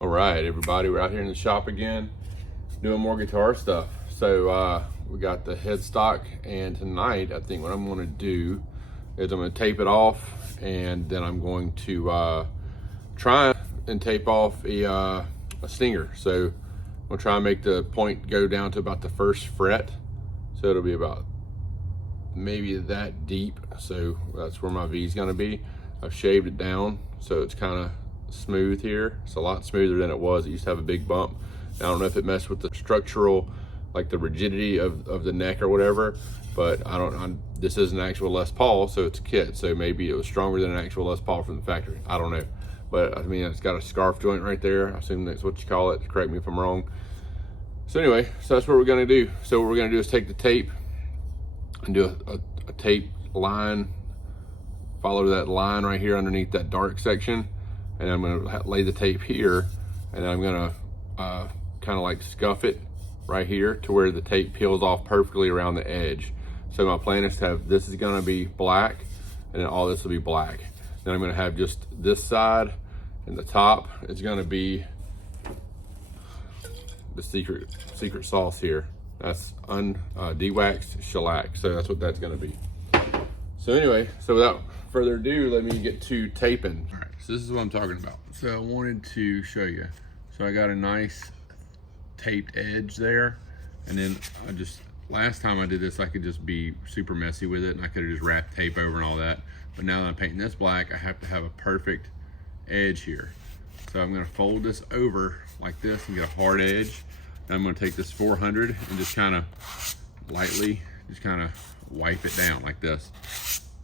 All right, everybody, we're out here in the shop again doing more guitar stuff. So we got the headstock, and tonight I think what I'm going to do is I'm going to tape it off, and then I'm going to try and tape off a stinger. So I'm going to try and make the point go down to about the first fret. So it'll be about maybe that deep. So that's where my V is going to be. I've shaved it down so it's kind of smooth here. It's a lot smoother than it was. It used to have a big bump. I don't know if it messed with the structural, like the rigidity of the neck or whatever, but this is an actual Les Paul, so it's a kit. So maybe it was stronger than an actual Les Paul from the factory. I don't know. But I mean, it's got a scarf joint right there. I assume that's what you call it. Correct me if I'm wrong. So anyway, so that's what we're gonna do. So what we're gonna do is take the tape and do a tape line, follow that line right here underneath that dark section. And I'm gonna lay the tape here, and I'm gonna kind of like scuff it right here to where the tape peels off perfectly around the edge. So my plan is to have, this is gonna be black, and then all this will be black. Then I'm gonna have just this side, and the top is gonna be the secret sauce here. That's de-waxed shellac, so that's what that's gonna be. So anyway, so without further ado, let me get to taping. All right, so this is what I'm talking about. So I wanted to show you. So I got a nice taped edge there, and then last time I did this, I could just be super messy with it, and I could have just wrapped tape over and all that. But now that I'm painting this black, I have to have a perfect edge here. So I'm gonna fold this over like this and get a hard edge. Then I'm gonna take this 400 and just kind of lightly, just kind of wipe it down like this,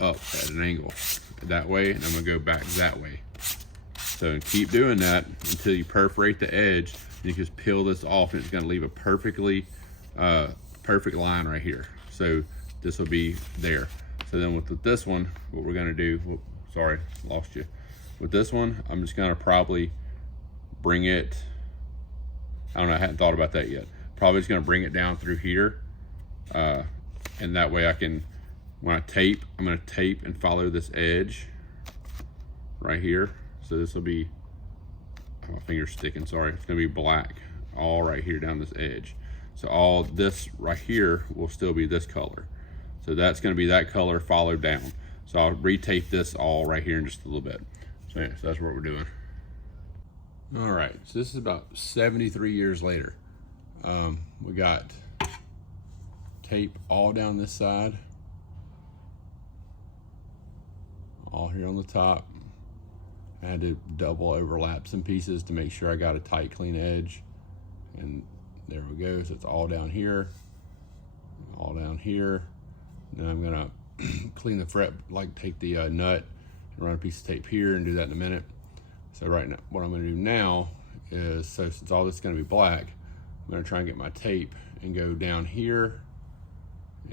up at an angle that way, and I'm gonna go back that way. So keep doing that until you perforate the edge. You can just peel this off, and it's gonna leave a perfectly perfect line right here. So this will be there. So then with this one, what we're gonna do, sorry, lost you. With this one, I'm just gonna probably bring it, I don't know, I hadn't thought about that yet. Probably just gonna bring it down through here. And that way I can, when I tape, I'm gonna tape and follow this edge right here. So this will be, my finger's sticking, sorry. It's gonna be black, all right here down this edge. So all this right here will still be this color. So that's gonna be that color followed down. So I'll retape this all right here in just a little bit. So yeah, so that's what we're doing. All right, so this is about 73 years later. We got tape all down this side, all here on the top. I had to double overlap some pieces to make sure I got a tight, clean edge. And there we go, so it's all down here, all down here. Then I'm gonna clean the fret, like take the nut and run a piece of tape here, and do that in a minute. So right now, what I'm gonna do now is, so since all this is gonna be black, I'm gonna try and get my tape and go down here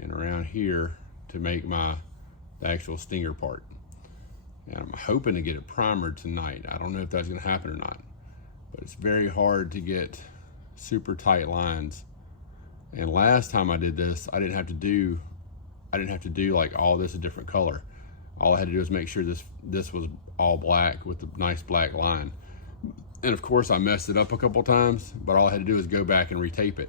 and around here to make the actual stinger part. And I'm hoping to get it primered tonight. I don't know if that's gonna happen or not, but it's very hard to get super tight lines. And last time I did this, I didn't have to do like all this a different color. All I had to do was make sure this was all black with a nice black line. And of course I messed it up a couple times, but all I had to do was go back and retape it.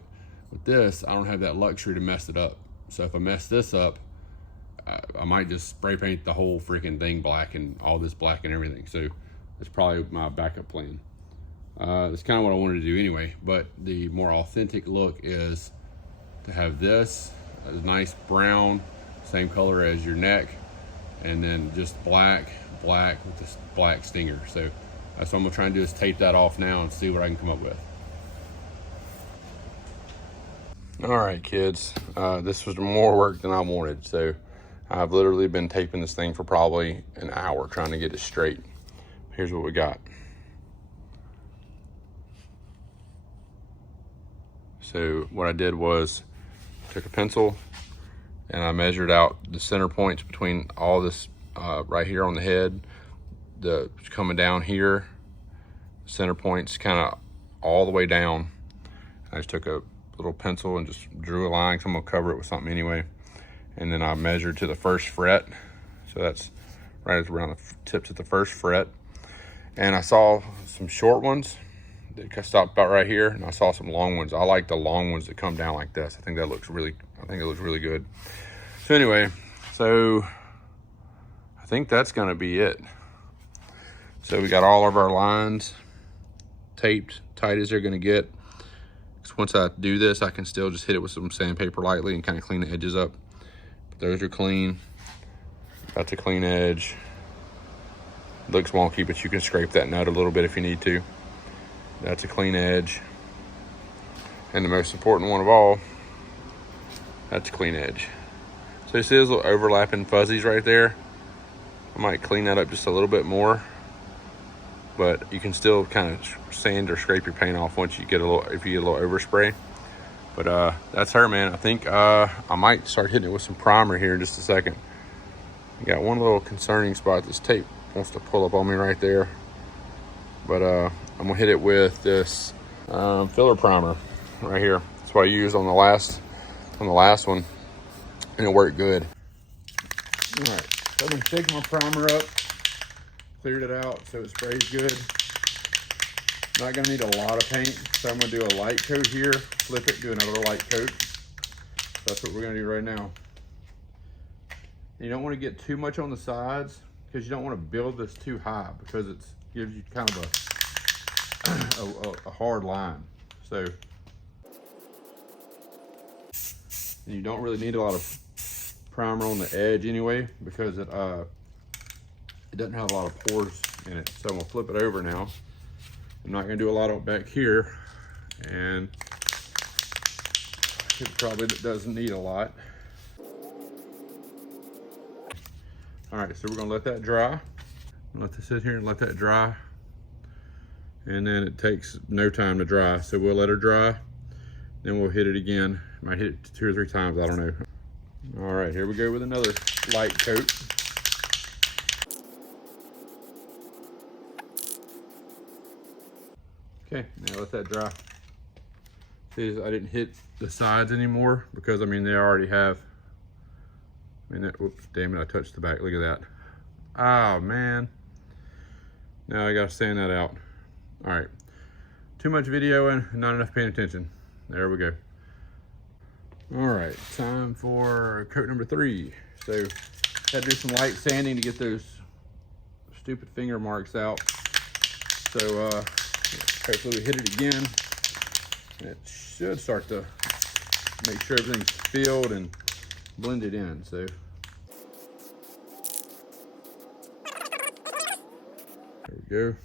With this, I don't have that luxury to mess it up. So if I mess this up, I might just spray paint the whole freaking thing black, and all this black and everything. So that's probably my backup plan. That's kind of what I wanted to do anyway, but the more authentic look is to have this a nice brown, same color as your neck, and then just black with this black stinger. So that's what I'm gonna try and do, is tape that off now and see what I can come up with. All right, kids, this was more work than I wanted. So I've literally been taping this thing for probably an hour trying to get it straight. Here's what we got. So what I did was took a pencil and I measured out the center points between all this right here on the head, the coming down here, center points kind of all the way down. I just took a little pencil and just drew a line, because I'm gonna cover it with something anyway. And then I measured to the first fret. So that's right around the tips at the first fret. And I saw some short ones It stopped about right here, and I saw some long ones. I like the long ones that come down like this. I think it looks really good. So anyway, so I think that's gonna be it. So we got all of our lines taped tight as they're gonna get. So once I do this, I can still just hit it with some sandpaper lightly and kind of clean the edges up. But those are clean. That's a clean edge. Looks wonky, but you can scrape that nut a little bit if you need to. That's a clean edge. And the most important one of all, that's a clean edge. So you see those little overlapping fuzzies right there? I might clean that up just a little bit more, but you can still kind of sand or scrape your paint off once you get if you get a little overspray. But that's her, man. I think I might start hitting it with some primer here in just a second. I got one little concerning spot. This tape wants to pull up on me right there. But I'm gonna hit it with this filler primer right here. That's what I used on the last one, and it worked good. All right, so I'm gonna take my primer up, cleared it out so it sprays good. Not gonna need a lot of paint, so I'm gonna do a light coat here, flip it, do another light coat. That's what we're gonna do right now. You don't want to get too much on the sides because you don't want to build this too high, because it gives you kind of a hard line. So you don't really need a lot of primer on the edge anyway, because it doesn't have a lot of pores in it. So I'm gonna flip it over now. I'm not gonna do a lot of back here, and it probably doesn't need a lot. All right, so we're gonna let that dry. Let this sit here and let that dry. And then it takes no time to dry. So we'll let her dry, then we'll hit it again. Might hit it 2 or 3 times, I don't know. All right, here we go with another light coat. Okay, now let that dry. See, I didn't hit the sides anymore because, I mean, they already have. I mean, whoops, damn it, I touched the back. Look at that. Oh, man. Now I gotta sand that out. All right, too much videoing, not enough paying attention. There we go. All right, time for coat number 3. So had to do some light sanding to get those stupid finger marks out. So hopefully we hit it again. And it should start to make sure everything's filled and blended in. So there we go.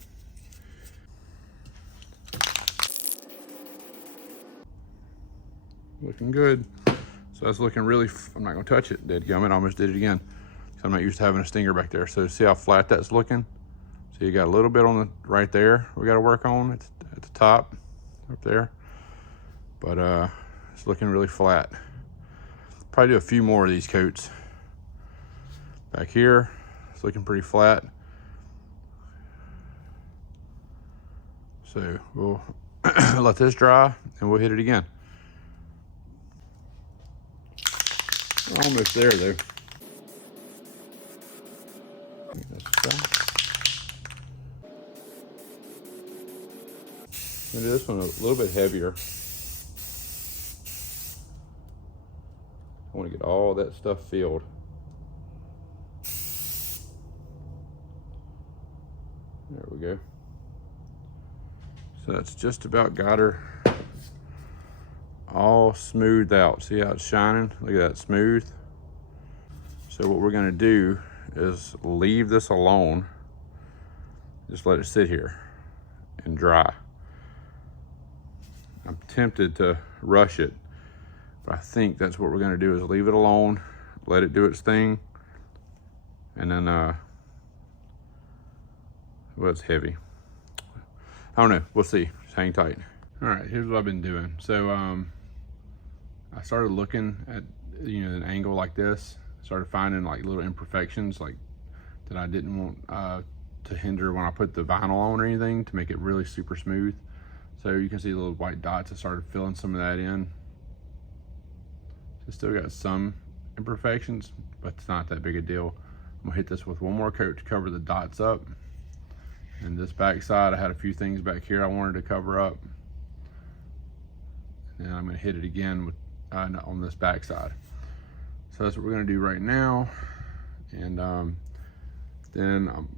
Looking good. So that's looking really, I'm not gonna touch it, dadgummit, I almost did it again. So I'm not used to having a stinger back there. So see how flat that's looking? So you got a little bit on the, right there, we gotta work on. It's at the top, up there. But it's looking really flat. Probably do a few more of these coats. Back here, it's looking pretty flat. So we'll let this dry and we'll hit it again. Almost there though. Maybe this one a little bit heavier. I want to get all that stuff filled. There we go. So that's just about got her all smoothed out. See how it's shining? Look at that, smooth. So what we're gonna do is leave this alone. Just let it sit here and dry. I'm tempted to rush it, but I think that's what we're gonna do, is leave it alone, let it do its thing, and then, well, it's heavy. I don't know, we'll see, just hang tight. All right, here's what I've been doing. So I started looking at, you know, an angle like this, started finding like little imperfections like that I didn't want to hinder when I put the vinyl on or anything, to make it really super smooth. So you can see the little white dots. I started filling some of that in. It's still got some imperfections, but it's not that big a deal. I'm gonna hit this with one more coat to cover the dots up, And this back side, I had a few things back here I wanted to cover up. And I'm gonna hit it again with on this back side. So that's what we're gonna do right now. And then I'm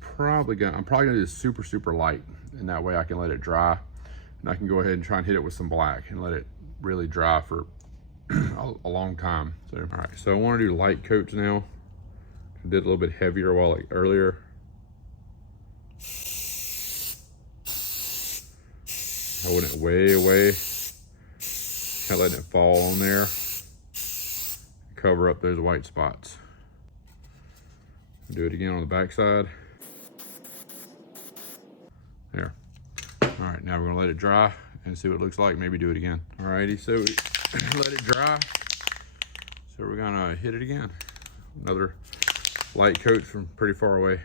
probably gonna do this super light, and that way I can let it dry. And I can go ahead and try and hit it with some black and let it really dry for a long time. So, all right, so I wanna do light coats now. I did a little bit heavier earlier. I went way, kind of letting it fall on there. Cover up those white spots. Do it again on the back side. There. All right, now we're gonna let it dry and see what it looks like. Maybe do it again. Alrighty, so we let it dry. So we're gonna hit it again. Another light coat from pretty far away.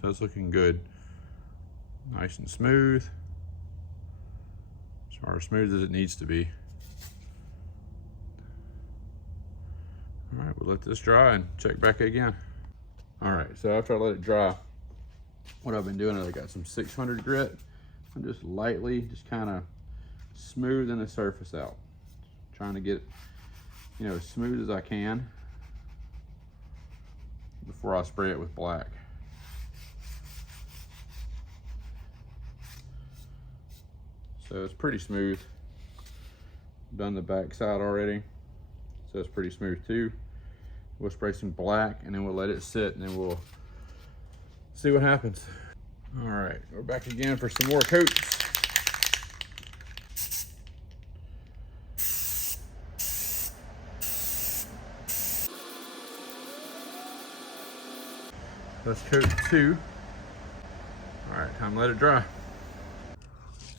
So it's looking good. Nice and smooth. As far as smooth as it needs to be. All right, we'll let this dry and check back again. All right, so after I let it dry, what I've been doing is I got some 600 grit. I'm just lightly, just kind of smoothing the surface out. Trying to get, you know, as smooth as I can before I spray it with black. So it's pretty smooth. Done the back side already, so it's pretty smooth too. We'll spray some black and then we'll let it sit and then we'll see what happens. All right, we're back again for some more coats. That's coat 2. All right, time to let it dry.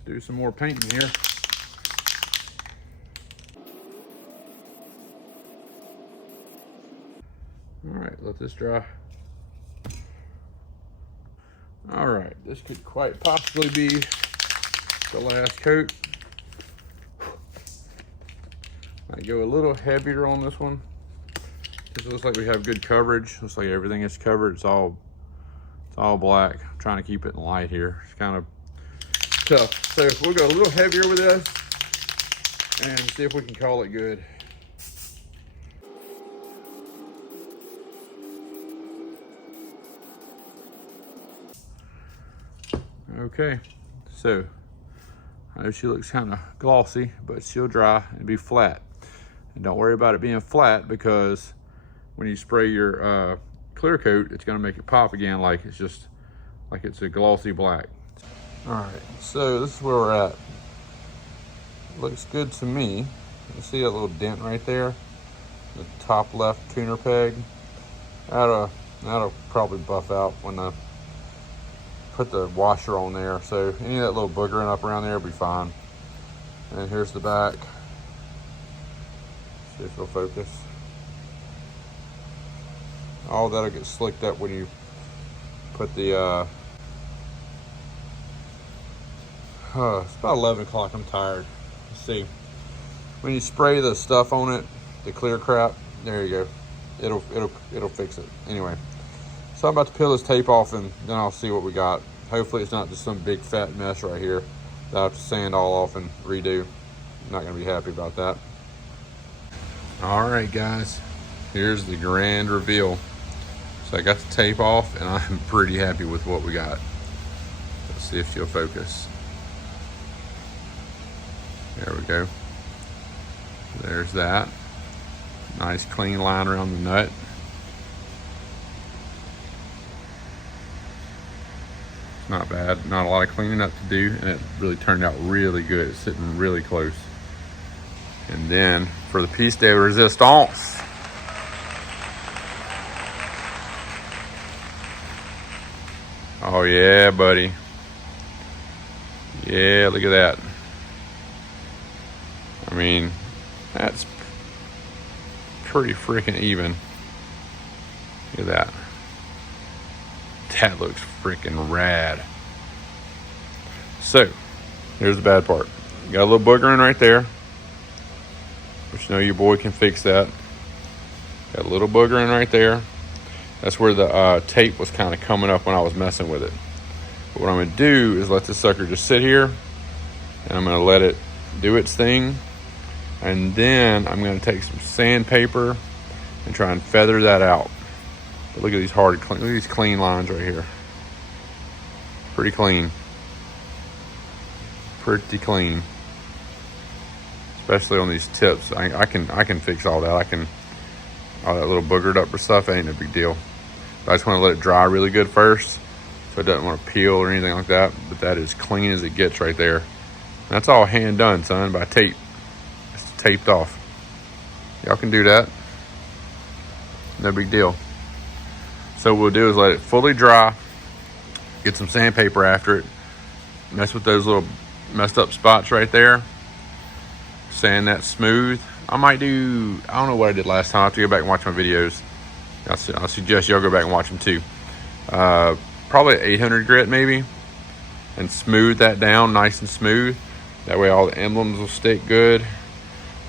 Do some more painting here. All right, let this dry. All right, this could quite possibly be the last coat. Might go a little heavier on this one. This looks like we have good coverage. Looks like everything is covered. It's all black. I'm trying to keep it in light here. It's kind of tough. So we'll go a little heavier with this and see if we can call it good. Okay, so I know she looks kind of glossy, but she'll dry and be flat. And don't worry about it being flat, because when you spray your clear coat, it's going to make it pop again like it's a glossy black. All right, so this is where we're at. Looks good to me. You see that little dent right there? The top left tuner peg. That'll probably buff out when I put the washer on there. So any of that little boogering up around there will be fine. And here's the back. See if it'll focus. All that'll get slicked up when you put the it's about 11 o'clock. I'm tired. Let's see. When you spray the stuff on it, the clear crap, there you go. It'll fix it. Anyway, so I'm about to peel this tape off and then I'll see what we got. Hopefully it's not just some big fat mess right here that I have to sand all off and redo. I'm not gonna be happy about that. All right, guys, here's the grand reveal. So I got the tape off and I'm pretty happy with what we got. Let's see if she'll focus. There we go. There's that. Nice clean line around the nut. Not bad. Not a lot of cleaning up to do, and it really turned out really good. It's sitting really close. And then for the piece de resistance, oh yeah, buddy. Yeah, look at that. I mean, that's pretty freaking even. Look at that. That looks freaking rad. So, here's the bad part. Got a little boogering right there, which you know your boy can fix that. Got a little booger in right there. That's where the tape was kind of coming up when I was messing with it. But what I'm gonna do is let this sucker just sit here, and I'm gonna let it do its thing. And then I'm gonna take some sandpaper and try and feather that out. But look at these look at these clean lines right here. Pretty clean. Pretty clean. Especially on these tips. I can fix all that. All that little boogered up stuff ain't no big deal. But I just want to let it dry really good first, so it doesn't want to peel or anything like that. But that is clean as it gets right there. And that's all hand done, son, by tape. It's taped off. Y'all can do that. No big deal. So what we'll do is let it fully dry, get some sandpaper after it, mess with those little messed up spots right there, sand that smooth. I don't know what I did last time. I have to go back and watch my videos. I'll suggest y'all go back and watch them too. Probably 800 grit maybe, and smooth that down nice and smooth. That way all the emblems will stick good.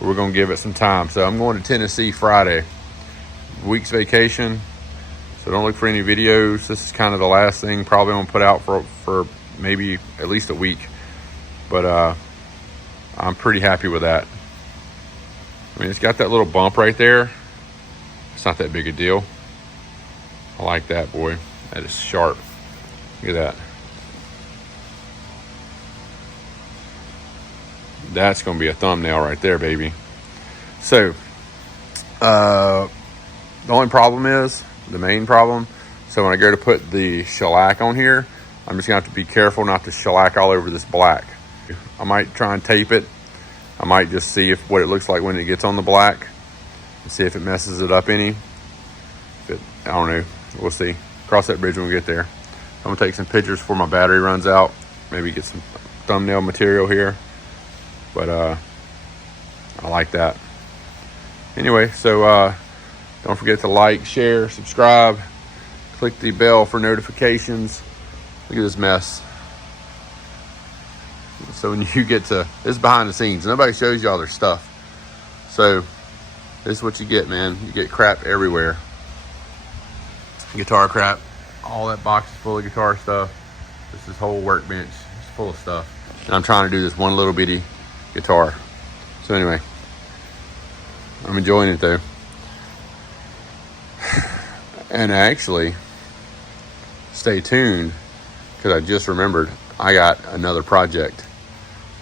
We're gonna give it some time. So I'm going to Tennessee Friday, week's vacation. So don't look for any videos. This is kind of the last thing probably I'm gonna put out for maybe at least a week. But I'm pretty happy with that. I mean, it's got that little bump right there. It's not that big a deal. I like that, boy. That is sharp. Look at that. That's gonna be a thumbnail right there, baby. So, the only problem is, the main problem, so when I go to put the shellac on here, I'm just gonna have to be careful not to shellac all over this black. I might try and tape it. I might just see what it looks like when it gets on the black and see if it messes it up any. I don't know. We'll see. Cross that bridge when we get there. I'm gonna take some pictures before my battery runs out. Maybe get some thumbnail material here. But I like that. Anyway, so don't forget to like, share, subscribe, click the bell for notifications. Look at this mess. So when you get to, this is behind the scenes. Nobody shows y'all their stuff. So this is what you get, man. You get crap everywhere. Guitar crap. All that box is full of guitar stuff. This whole workbench is full of stuff. And I'm trying to do this one little bitty guitar. So anyway, I'm enjoying it though. And actually, stay tuned, because I just remembered I got another project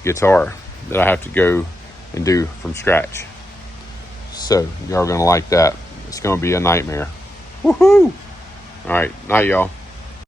guitar that I have to go and do from scratch. So y'all are gonna like that. It's gonna be a nightmare. Woohoo! All right, night y'all.